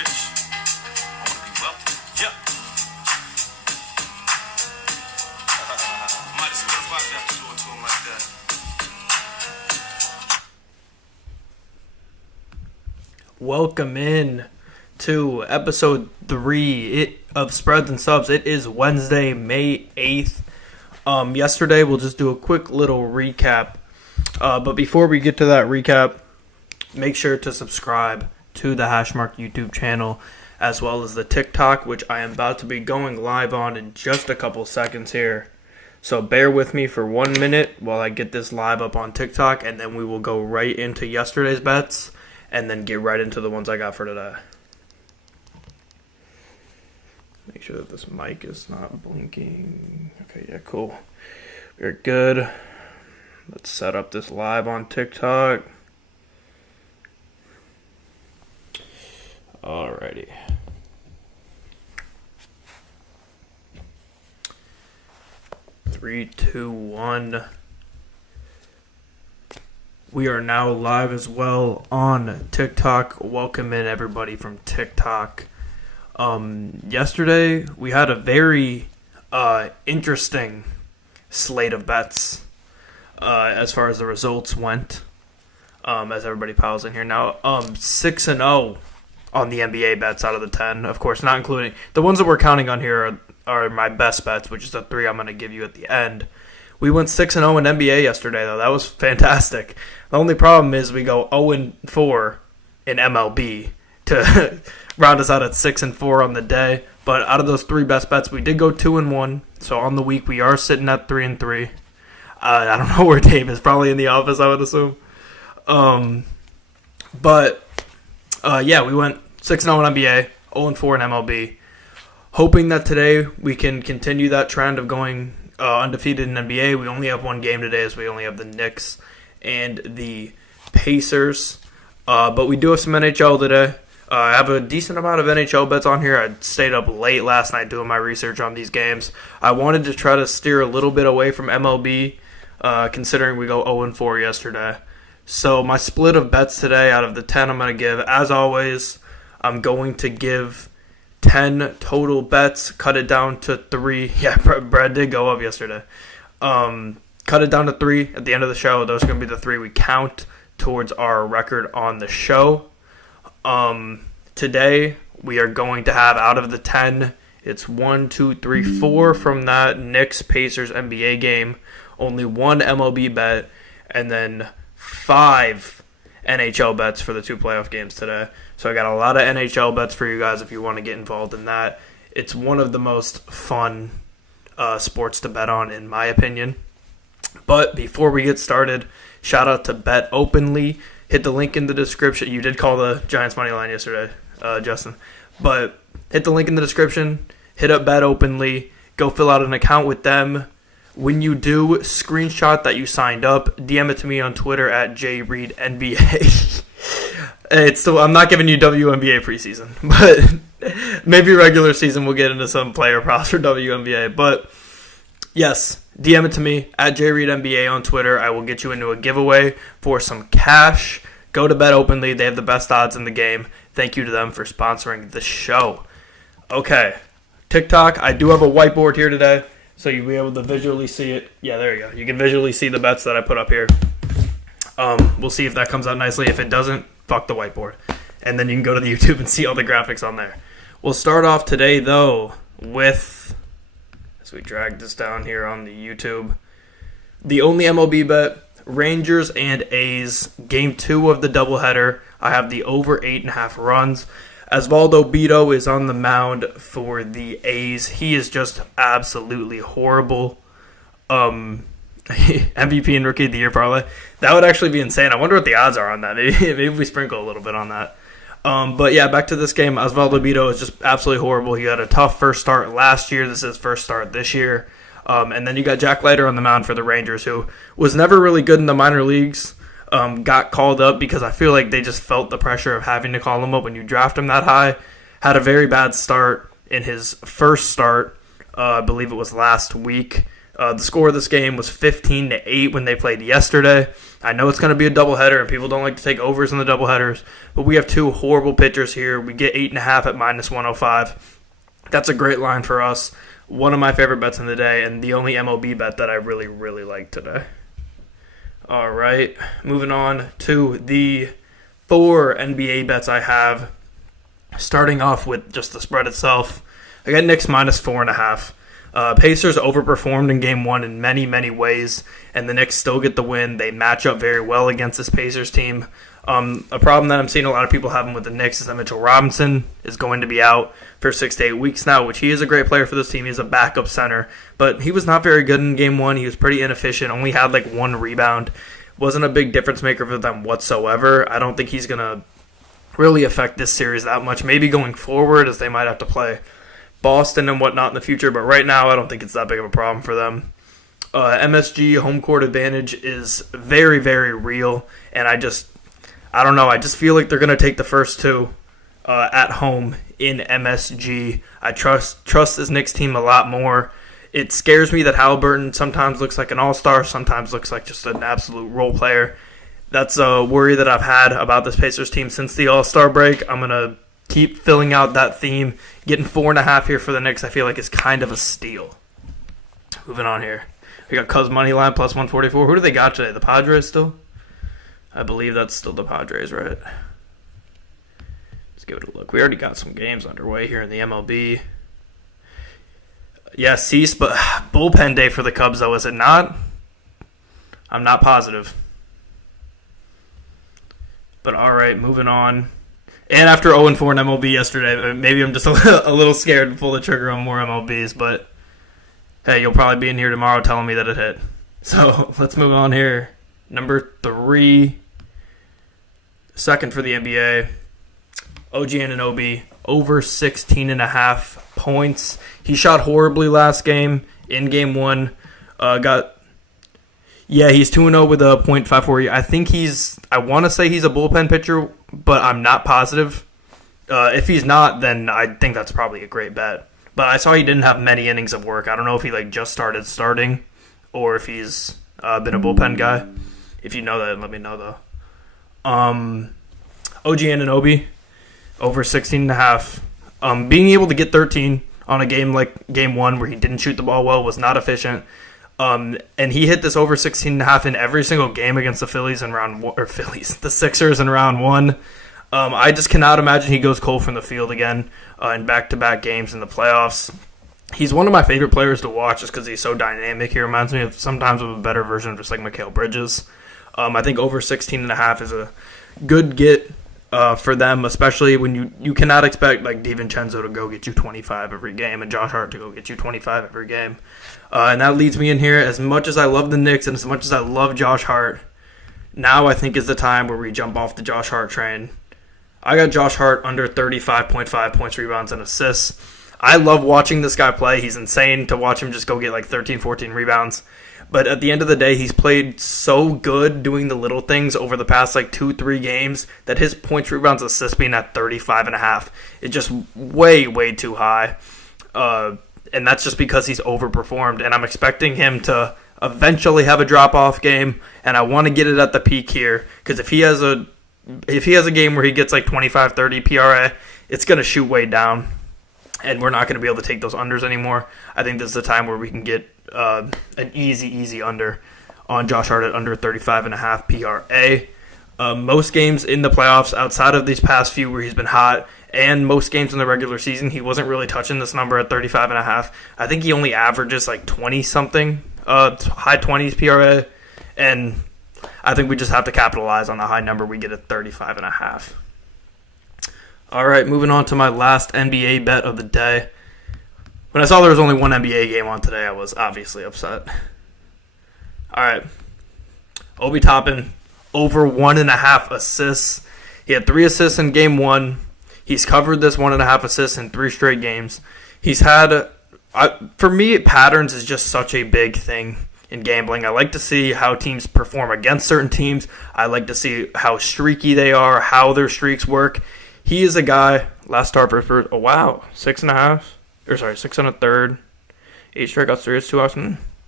rich. I want to be wealthy. Yep. Might as well watch after doing to him like that. Welcome in to episode 3 of Spreads and Subs. It is Wednesday, May 8th. Yesterday, we'll just do a quick little recap. But before we get to that recap, make sure to subscribe to the Hashmark YouTube channel, as well as the TikTok, which I am about to be going live on in just a couple seconds here. So bear with me for 1 minute while I get this live up on TikTok, and then we will go right into yesterday's bets, and then get right into the ones I got for today. Make sure that this mic is not blinking. Okay, yeah, cool. We're good. Let's set up this live on TikTok. Alrighty. Three, two, one. We are now live as well on TikTok. Welcome in everybody from TikTok. Yesterday we had a very interesting slate of bets as far as the results went. As everybody piles in here now, 6-0 on the NBA bets out of the 10. Of course, not including the ones that we're counting on here are my best bets, which is the 3 I'm going to give you at the end. We went 6-0 in NBA yesterday, though. That was fantastic. The only problem is we go 0-4 in MLB to round us out at 6-4 on the day. But out of those 3 best bets, we did go 2-1. So on the week, we are sitting at 3-3. I don't know where Dave is. Probably in the office, I would assume. Yeah, we went 6-0 in NBA, 0-4 in MLB. Hoping that today we can continue that trend of going undefeated in NBA. We only have one game today, as we only have the Knicks and the Pacers. But we do have some NHL today. I have a decent amount of NHL bets on here. I stayed up late last night doing my research on these games. I wanted to try to steer a little bit away from MLB, considering we go 0-4 yesterday. So my split of bets today out of the 10 I'm going to give, as always, I'm going to give 10 total bets, cut it down to 3. Yeah, Brad did go up yesterday. Cut it down to 3 at the end of the show. Those are going to be the 3 we count towards our record on the show. Today we are going to have, out of the 10, it's 1, 2, 3, 4 from that Knicks Pacers NBA game, only 1 MLB bet, and then 5 NHL bets for the 2 playoff games today. So I got a lot of NHL bets for you guys if you want to get involved in that. It's one of the most fun sports to bet on, in my opinion. But before we get started, shout out to Bet Openly. Hit the link in the description. You did call the Giants money line yesterday, Justin. But hit the link in the description. Hit up Bet Openly. Go fill out an account with them. When you do, screenshot that you signed up. DM it to me on Twitter at JReedNBA. I'm not giving you WNBA preseason, but maybe regular season we'll get into some player props for WNBA. But yes, DM it to me at JReedNBA on Twitter. I will get you into a giveaway for some cash. Go to Bet Openly. They have the best odds in the game. Thank you to them for sponsoring the show. Okay, TikTok. I do have a whiteboard here today, so you'll be able to visually see it. Yeah, there you go. You can visually see the bets that I put up here. We'll see if that comes out nicely. If it doesn't, fuck the whiteboard. And then you can go to the YouTube and see all the graphics on there. We'll start off today, though, with, as we drag this down here on the YouTube, the only MLB bet, Rangers and A's, Game 2 of the doubleheader. I have the over 8.5 runs. Osvaldo Bido is on the mound for the A's. He is just absolutely horrible. MVP and Rookie of the Year parlay. That would actually be insane. I wonder what the odds are on that. Maybe we sprinkle a little bit on that. But yeah, back to this game. Osvaldo Bido is just absolutely horrible. He had a tough first start last year. This is his first start this year. And then you got Jack Leiter on the mound for the Rangers, who was never really good in the minor leagues. Got called up because I feel like they just felt the pressure of having to call him up when you draft him that high. Had a very bad start in his first start. I believe it was last week. The score of this game was 15-8 when they played yesterday. I know it's going to be a doubleheader, and people don't like to take overs in the doubleheaders, but we have two horrible pitchers here. We get 8.5 at -105. That's a great line for us. One of my favorite bets in the day, and the only MLB bet that I really, really like today. All right, moving on to the 4 NBA bets I have. Starting off with just the spread itself, I got Knicks -4.5. Pacers overperformed in Game 1 in many, many ways, and the Knicks still get the win. They match up very well against this Pacers team. A problem that I'm seeing a lot of people having with the Knicks is that Mitchell Robinson is going to be out for 6 to 8 weeks now, which he is a great player for this team. He's a backup center, but he was not very good in Game 1. He was pretty inefficient, only had like 1 rebound. Wasn't a big difference maker for them whatsoever. I don't think he's going to really affect this series that much. Maybe going forward, as they might have to play Boston and whatnot in the future, but right now I don't think it's that big of a problem for them. MSG home court advantage is very, very real, and I don't know. I just feel like they're going to take the first 2 at home in MSG. I trust this Knicks team a lot more. It scares me that Halliburton sometimes looks like an all-star, sometimes looks like just an absolute role player. That's a worry that I've had about this Pacers team since the All-Star break. I'm going to keep filling out that theme. Getting 4.5 here for the Knicks, I feel like is kind of a steal. Moving on here. We got Cuz money line +144. Who do they got today? The Padres still? I believe that's still the Padres, right? Let's give it a look. We already got some games underway here in the MLB. Yeah, cease, but bullpen day for the Cubs, though, is it not? I'm not positive. But all right, moving on. And after 0-4 in MLB yesterday, maybe I'm just a little scared to pull the trigger on more MLBs, but hey, you'll probably be in here tomorrow telling me that it hit. So let's move on here. Number 3, second for the NBA, OG Anunoby, over 16.5 points. He shot horribly last game in Game 1. He's 2-0 with a .54. I want to say he's a bullpen pitcher, but I'm not positive. If he's not, then I think that's probably a great bet. But I saw he didn't have many innings of work. I don't know if he just started starting or if he's been a bullpen guy. If you know that, let me know, though. OG Anunoby, over 16.5. Being able to get 13 on a game like Game 1 where he didn't shoot the ball well was not efficient. And he hit this over 16.5 in every single game against the Phillies in round one, or the Sixers in round 1. I just cannot imagine he goes cold from the field again in back-to-back games in the playoffs. He's one of my favorite players to watch just because he's so dynamic. He reminds me of sometimes of a better version of just like Mikal Bridges. I think over 16.5 is a good get for them, especially when you cannot expect like DiVincenzo to go get you 25 every game and Josh Hart to go get you 25 every game. And that leads me in here. As much as I love the Knicks and as much as I love Josh Hart, now I think is the time where we jump off the Josh Hart train. I got Josh Hart under 35.5 points, rebounds, and assists. I love watching this guy play. He's insane to watch him just go get like 13, 14 rebounds. But at the end of the day, he's played so good doing the little things over the past like 2-3 games that his points, rebounds, assists being at 35.5 is just way, way too high. And that's just because he's overperformed. And I'm expecting him to eventually have a drop-off game. And I want to get it at the peak here. Because if he has a game where he gets like 25, 30 PRA, it's going to shoot way down. And we're not going to be able to take those unders anymore. I think this is the time where we can get an easy under on Josh Hart at under 35.5 PRA. Most games in the playoffs, outside of these past few where he's been hot, and most games in the regular season, he wasn't really touching this number at 35.5. I think he only averages like 20-something, high 20s PRA. And I think we just have to capitalize on the high number we get at 35.5. All right, moving on to my last NBA bet of the day. When I saw there was only one NBA game on today, I was obviously upset. All right. Obi Toppin, over 1.5 assists. He had 3 assists in Game 1. He's covered this 1.5 assists in 3 straight games. He's had, for me, patterns is just such a big thing in gambling. I like to see how teams perform against certain teams. I like to see how streaky they are, how their streaks work. He is a guy, last start for 6 1/3, 8 strikeouts, 3 is 2 outs.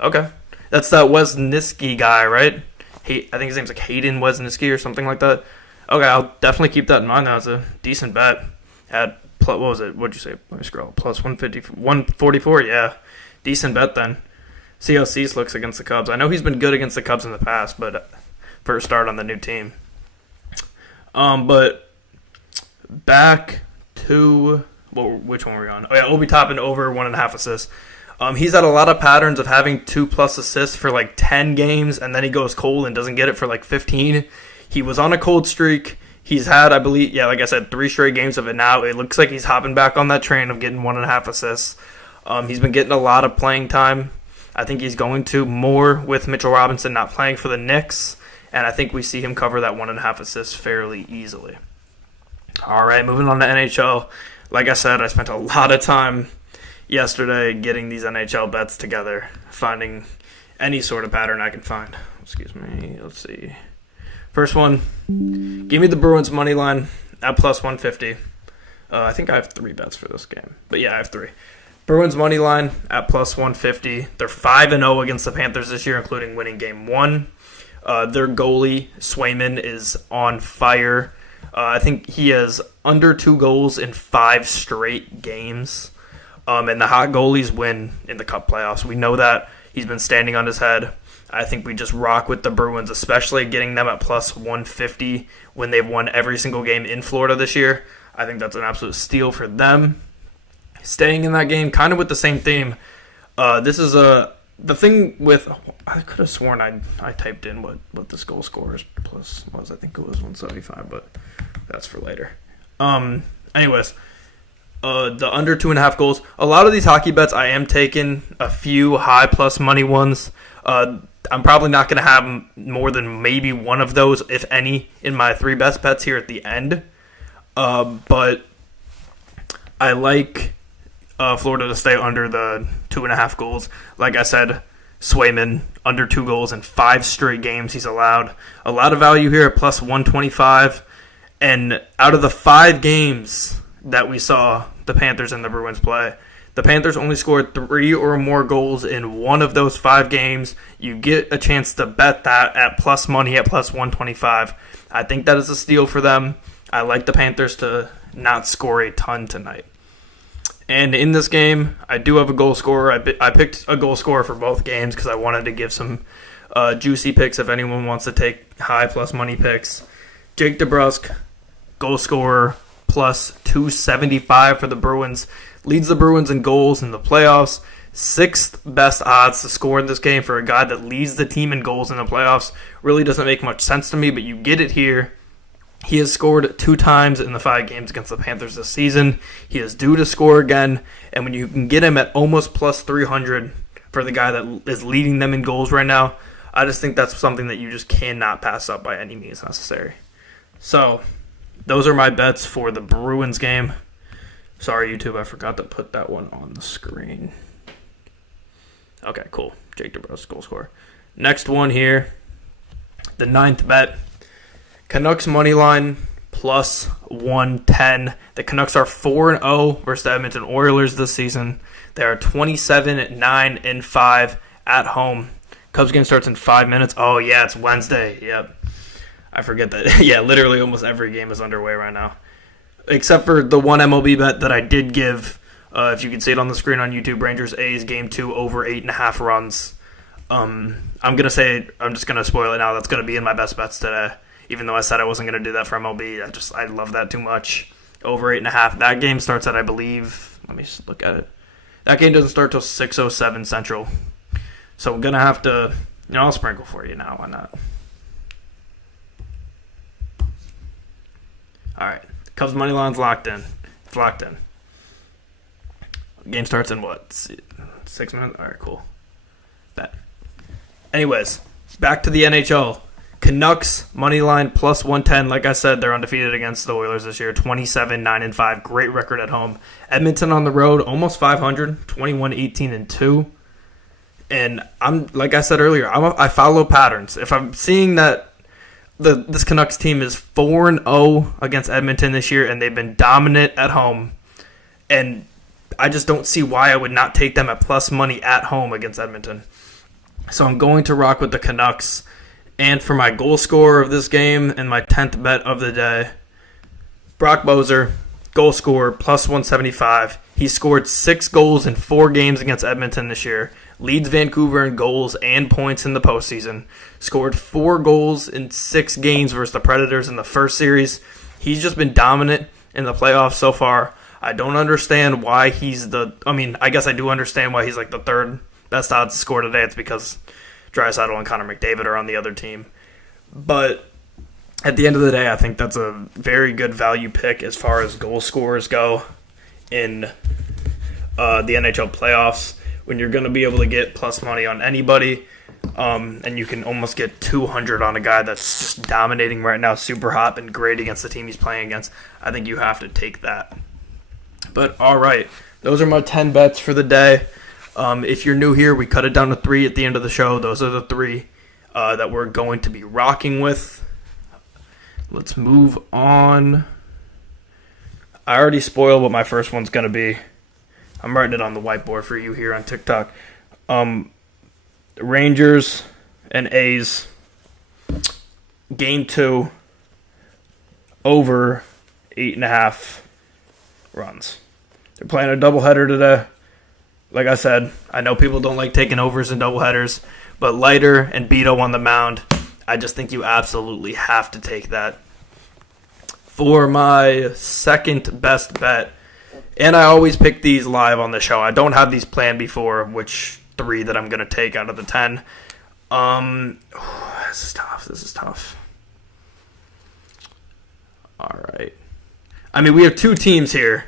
Okay. That's that Wesniewski guy, right? I think his name's like Hayden Wesniewski or something like that. Okay, I'll definitely keep that in mind. That's a decent bet. At what was it? What'd you say? Let me scroll. Plus 150, 144. Yeah, decent bet then. See how Cease looks against the Cubs. I know he's been good against the Cubs in the past, but first start on the new team. But back to which one were we on? Oh yeah, Obi Toppin over 1.5 assists. He's had a lot of patterns of having 2+ assists for like 10 games, and then he goes cold and doesn't get it for like 15. He was on a cold streak. He's had, I believe, like I said, 3 straight games of it now. It looks like he's hopping back on that train of getting 1.5 assists. He's been getting a lot of playing time. I think he's going to more with Mitchell Robinson not playing for the Knicks, and I think we see him cover that 1.5 assists fairly easily. All right, moving on to NHL. Like I said, I spent a lot of time yesterday getting these NHL bets together, finding any sort of pattern I can find. Excuse me. Let's see. First one, give me the Bruins money line at plus 150. I think I have 3 bets for this game. But yeah, I have 3. Bruins money line at plus 150. They're 5-0 against the Panthers this year, including winning game 1. Their goalie, Swayman, is on fire. I think he has under 2 goals in 5 straight games. And the hot goalies win in the Cup playoffs. We know that. He's been standing on his head. I think we just rock with the Bruins, especially getting them at plus 150 when they've won every single game in Florida this year. I think that's an absolute steal for them. Staying in that game, kind of with the same theme. This is the thing with, I could have sworn I typed in what this goal scorers plus was. I think it was 175, but that's for later. Anyways. The under 2.5 goals. A lot of these hockey bets, I am taking a few high plus money ones. I'm probably not going to have more than maybe one of those, if any, in my 3 best bets here at the end. But I like Florida to stay under the 2.5 goals. Like I said, Swayman, under 2 goals in 5 straight games he's allowed. A lot of value here at plus 125. And out of the 5 games that we saw the Panthers and the Bruins play, the Panthers only scored 3 or more goals in one of those 5 games. You get a chance to bet that at plus money at plus 125. I think that is a steal for them. I like the Panthers to not score a ton tonight. And in this game, I do have a goal scorer. I picked a goal scorer for both games because I wanted to give some juicy picks if anyone wants to take high plus money picks. Jake DeBrusk, goal scorer, plus 275 for the Bruins. Leads the Bruins in goals in the playoffs. 6th best odds to score in this game for a guy that leads the team in goals in the playoffs. Really doesn't make much sense to me, but you get it here. He has scored 2 times in the 5 games against the Panthers this season. He is due to score again, and when you can get him at almost plus 300 for the guy that is leading them in goals right now, I just think that's something that you just cannot pass up by any means necessary. So, those are my bets for the Bruins game. Sorry, YouTube, I forgot to put that one on the screen. Okay, cool. Jake DeBrusk, goal scorer. Next one here, the 9th bet. Canucks money line plus 110. The Canucks are 4-0 versus the Edmonton Oilers this season. They are 27-9-5 at home. Cubs game starts in 5 minutes. Oh, yeah, it's Wednesday. Yep. I forget that. Yeah, literally almost every game is underway right now. Except for the one MLB bet that I did give. If you can see it on the screen on YouTube, Rangers A's game 2 over 8.5 runs. I'm just going to spoil it now. That's going to be in my best bets today. Even though I said I wasn't going to do that for MLB. I love that too much. Over 8.5. That game starts at, I believe, let me just look at it. That game doesn't start till 6:07 Central. So I'm going to have to, I'll sprinkle for you now. Why not? All right. Cubs money line's locked in. It's locked in. Game starts in what? 6 minutes? All right, cool. Bet. Anyways, back to the NHL. Canucks money line plus 110. Like I said, they're undefeated against the Oilers this year. 27-9-5. Great record at home. Edmonton on the road, almost 500. 21-18-2. And like I said earlier, I follow patterns. If I'm seeing that this Canucks team is 4-0 against Edmonton this year, and they've been dominant at home, and I just don't see why I would not take them at plus money at home against Edmonton. So I'm going to rock with the Canucks. And for my goal scorer of this game and my 10th bet of the day, Brock Boeser, goal scorer, plus 175. He scored 6 goals in 4 games against Edmonton this year. Leads Vancouver in goals and points in the postseason. Scored 4 goals in 6 games versus the Predators in the first series. He's just been dominant in the playoffs so far. I don't understand why he's I guess I do understand why he's like the 3rd best odds to score today. It's because Draisaitl and Connor McDavid are on the other team. But at the end of the day, I think that's a very good value pick as far as goal scorers go in the NHL playoffs. When you're going to be able to get plus money on anybody, and you can almost get 200 on a guy that's just dominating right now, super hot and great against the team he's playing against, I think you have to take that. But all right, those are my 10 bets for the day. If you're new here, we cut it down to 3 at the end of the show. Those are the 3 that we're going to be rocking with. Let's move on. I already spoiled what my first one's going to be. I'm writing it on the whiteboard for you here on TikTok. Rangers and A's. Game 2. Over 8.5 runs. They're playing a doubleheader today. Like I said, I know people don't like taking overs in doubleheaders, but Leiter and Beto on the mound, I just think you absolutely have to take that. For my second best bet, and I always pick these live on the show. I don't have these planned before, which 3 that I'm going to take out of the 10. This is tough. All right. I mean, we have 2 teams here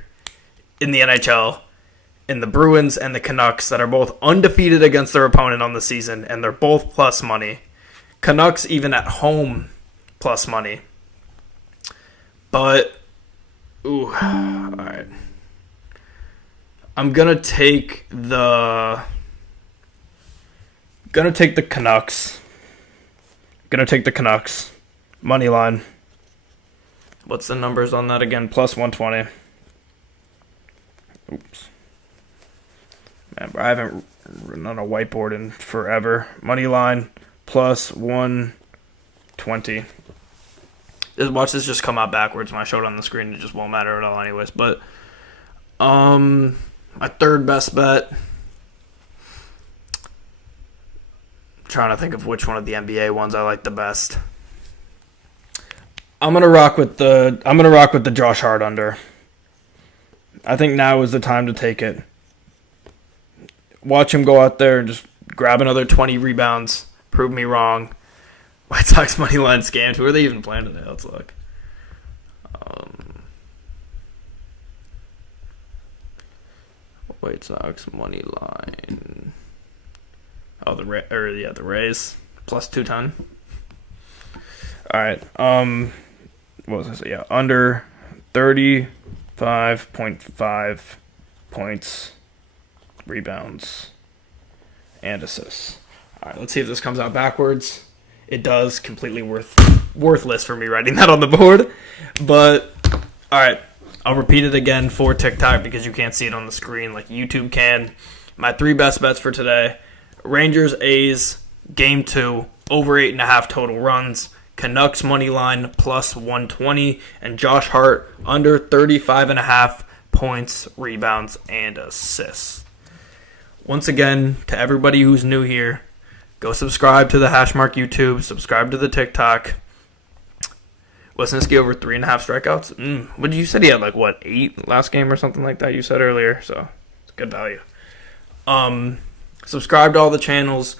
in the NHL, in the Bruins and the Canucks, that are both undefeated against their opponent on the season, and they're both plus money. Canucks even at home plus money. But, all right. I'm gonna take the Canucks. Money line. What's the numbers on that again? Plus 120. Oops. Man, I haven't written on a whiteboard in forever. Money line plus 120. Watch this just come out backwards when I show it on the screen. It just won't matter at all anyways. But my third best bet. I'm trying to think of which one of the NBA ones I like the best. I'm gonna rock with the Josh Hart under. I think now is the time to take it. Watch him go out there and just grab another 20 rebounds. Prove me wrong. White Sox money line scammed. Who are they even playing today? Let's look. White Sox money line. Oh, the Rays plus 210. All right. What was I say? Yeah, under 35.5 points, rebounds, and assists. All right, let's see if this comes out backwards. It does. Completely worthless for me writing that on the board. But, all right, I'll repeat it again for TikTok because you can't see it on the screen like YouTube can. My 3 best bets for today: Rangers, A's, Game 2, over 8.5 total runs. Canucks money line plus 120, and Josh Hart under 35.5 points, rebounds, and assists. Once again, to everybody who's new here, go subscribe to the Hashmark YouTube, subscribe to the TikTok. Wasniewski over 3.5 strikeouts? What did you say? He had 8 last game or something like that you said earlier, so it's good value. Subscribe to all the channels.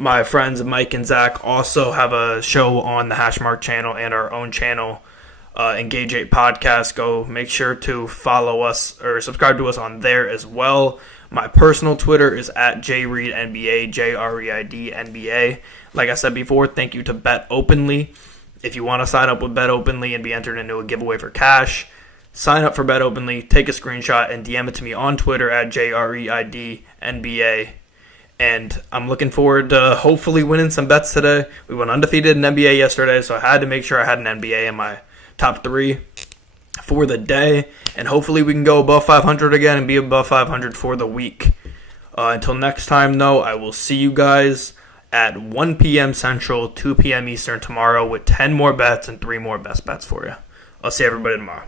My friends Mike and Zach also have a show on the Hashmark channel and our own channel, Engage 8 Podcast. Go make sure to follow us or subscribe to us on there as well. My personal Twitter is at JReedNBA, JReidNBA. Like I said before, thank you to Bet Openly. If you want to sign up with Bet Openly and be entered into a giveaway for cash, sign up for Bet Openly, take a screenshot, and DM it to me on Twitter at JReidNBA. And I'm looking forward to hopefully winning some bets today. We went undefeated in NBA yesterday, so I had to make sure I had an NBA in my top 3 for the day. And hopefully we can go above 500 again and be above 500 for the week. Until next time, though, I will see you guys at 1 p.m. Central, 2 p.m. Eastern tomorrow with 10 more bets and 3 more best bets for you. I'll see everybody tomorrow.